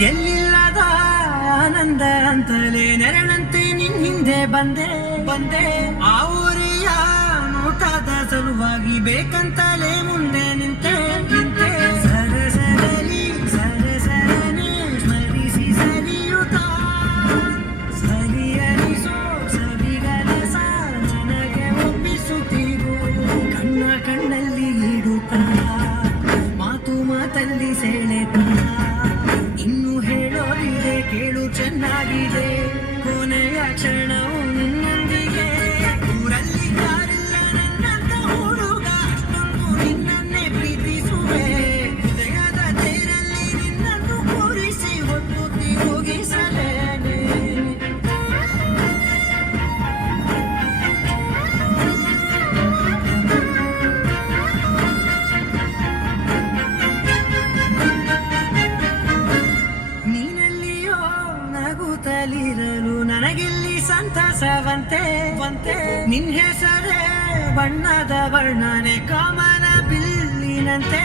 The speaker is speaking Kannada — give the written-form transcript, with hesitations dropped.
ಎಲ್ಲಿಲ್ಲದ ಆನಂದ ಅಂತಲೇ ನೆರಳಂತೆ ನಿನ್ ಹಿಂದೆ ಬಂದೆ ಆ ಊರಿಯ ನೋಟದ ಸಲುವಾಗಿ ಬೇಕಂತಲೇ ಮುಂದೆ ನಿಂತೆ ಸರಸರಲಿ ಸರಸರನೆ ಸ್ಮರಿಸಿ ಸರಿಯುತ್ತ ಸರಿಯಲಿಸೋ ಸವಿಗಲಸ ನನಗೆ ಒಪ್ಪಿಸುತ್ತೀರು ಕಣ್ಣಲ್ಲಿ ಇಡುತ್ತ ಮಾತಲ್ಲಿ ಸೆಳೆತ ಇನ್ನು ಹೇಳೋದಿದೆ ಕೇಳು ಚೆನ್ನಾಗಿದೆ ಕೊನೆಯ ಕ್ಷಣವು ನಿನ್ನೊಂದಿಗೆ ಊರಲ್ಲಿ ಯಾರಿಲ್ಲ ನನ್ನಂತ ಹುಡುಗ ಅಷ್ಟೊಂದು ನಿನ್ನನ್ನೇ ಪ್ರೀತಿಸುವೆ ಹೃದಯದ ತೇರಲ್ಲಿ ನಿನ್ನನ್ನು ಕೂರಿಸಿ ಹೊತ್ತು ತಿರುಗಿಸಲೇನೆ ನಗುತ್ತಲಿರಲು ನನಗಿಲ್ಲಿ ಸಂತಸವಂತೆ ನಿನ್ ಹೆಸರೇ ಬಣ್ಣದ ವರ್ಣನೆ ಕಾಮನ ಬಿಲ್ಲಿನಂತೆ